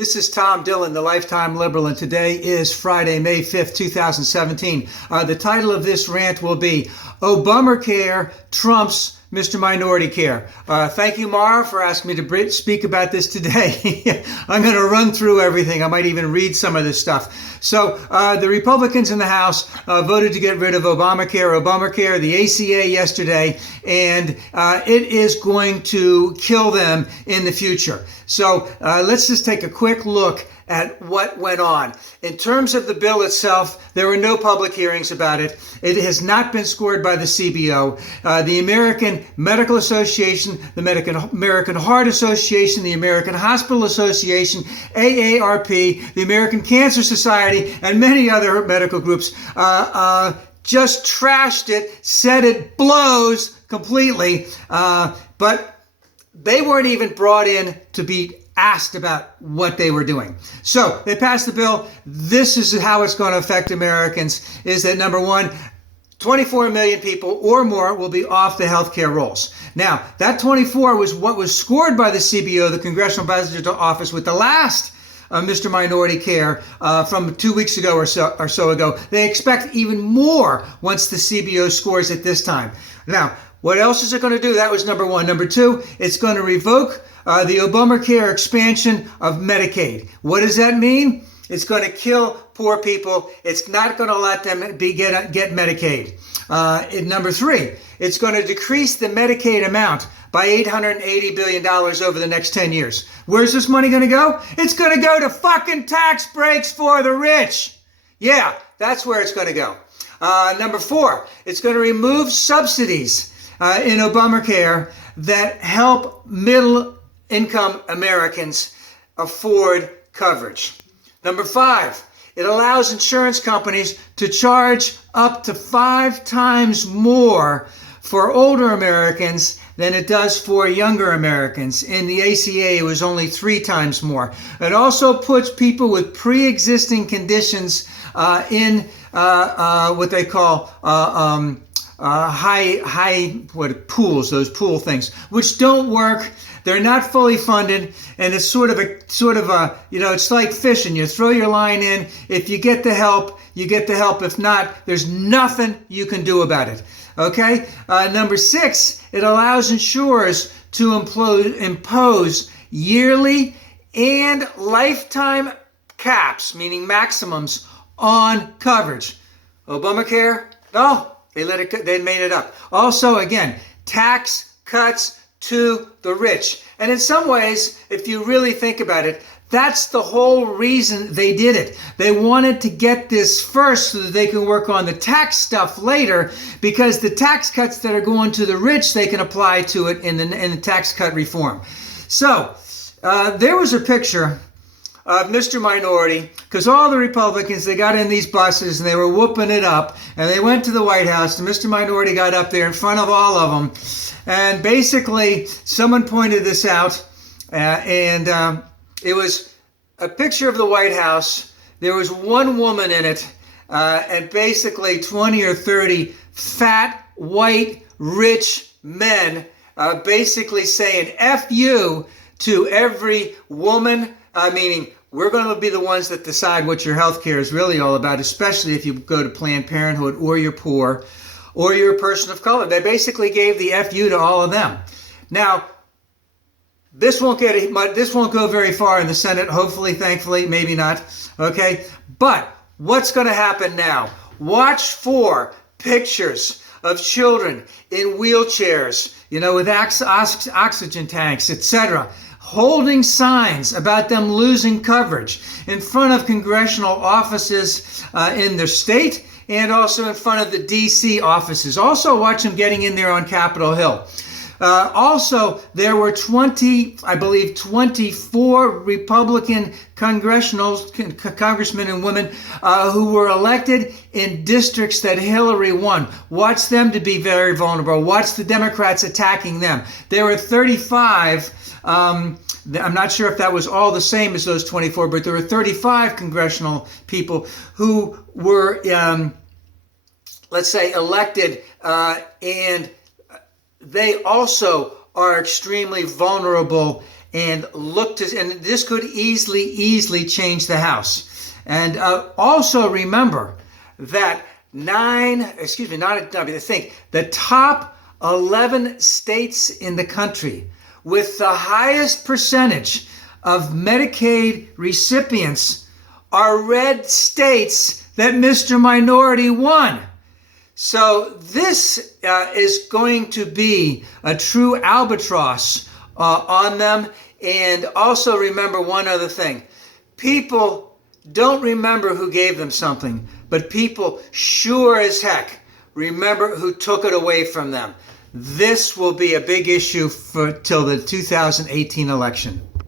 This is Tom Dillon, the Lifetime Liberal, and today is Friday, May 5th, 2017. The title of this rant will be ObummerCare Trumps Mr. Minority Care. Thank you, Mara, for asking me to speak about this today. I'm going to run through everything. I might even read some of this stuff. So the Republicans in the House voted to get rid of Obamacare, the ACA yesterday, and it is going to kill them in the future. So let's just take a quick look at what went on. In terms of the bill itself, there were no public hearings about it. It has not been scored by the CBO. The American Medical Association, the American Heart Association, the American Hospital Association, AARP, the American Cancer Society, and many other medical groups just trashed it, said it blows completely, but they weren't even brought in to be asked about what they were doing. So they passed the bill. This is how it's going to affect Americans, is that number one, 24 million people or more will be off the healthcare rolls. Now, that 24 was what was scored by the CBO, the Congressional Budget Office, with the last Mr. Minority Care from 2 weeks ago or so ago. They expect even more once the CBO scores it this time. Now, what else is it going to do? That was number one. Number two, it's going to revoke the Obamacare expansion of Medicaid. What does that mean? It's going to kill poor people. It's not going to let them get Medicaid. Number three, it's going to decrease the Medicaid amount by $880 billion over the next 10 years. Where's this money going to go? It's going to go to fucking tax breaks for the rich. Yeah, that's where it's going to go. Number four, it's going to remove subsidies in Obamacare that help middle-income Americans afford coverage. Number five, it allows insurance companies to charge up to 5 times more for older Americans than it does for younger Americans. In the ACA, it was only 3 times more. It also puts people with pre-existing conditions in what they call pools, those pool things, which don't work. They're not fully funded, and it's sort of a, it's like fishing. You throw your line in. If you get the help, you get the help. If not, there's nothing you can do about it. Okay? Number six, it allows insurers to impose yearly and lifetime caps, meaning maximums, on coverage. Obamacare? No, they made it up. Also, again, tax cuts to the rich. And in some ways, if you really think about it, that's the whole reason they did it. They wanted to get this first so that they can work on the tax stuff later, because the tax cuts that are going to the rich, they can apply to it in the tax cut reform. So there was a picture of Mr. Minority, because all the Republicans, they got in these buses and they were whooping it up, and they went to the White House, and Mr. Minority got up there in front of all of them, and basically someone pointed this out, and it was a picture of the White House. There was one woman in it, and basically 20 or 30 fat, white, rich men basically saying F you to every woman, meaning we're going to be the ones that decide what your health care is really all about, especially if you go to Planned Parenthood or you're poor or you're a person of color. They basically gave the FU to all of them. Now, this won't go very far in the Senate, hopefully, thankfully, maybe not, okay? But what's going to happen now? Watch for pictures of children in wheelchairs, with oxygen tanks, etc., holding signs about them losing coverage in front of congressional offices in their state and also in front of the D.C. offices. Also watch them getting in there on Capitol Hill. Also, there were 24 Republican congressmen and women who were elected in districts that Hillary won. Watch them to be very vulnerable. Watch the Democrats attacking them. There were 35 I'm not sure if that was all the same as those 24, but there were 35 congressional people who were, let's say, elected, and they also are extremely vulnerable and and this could easily change the House. And also remember that the top 11 states in the country with the highest percentage of Medicaid recipients are red states that Mr. Minority won. So this is going to be a true albatross on them. And also remember one other thing. People don't remember who gave them something, but people sure as heck remember who took it away from them. This will be a big issue till the 2018 election.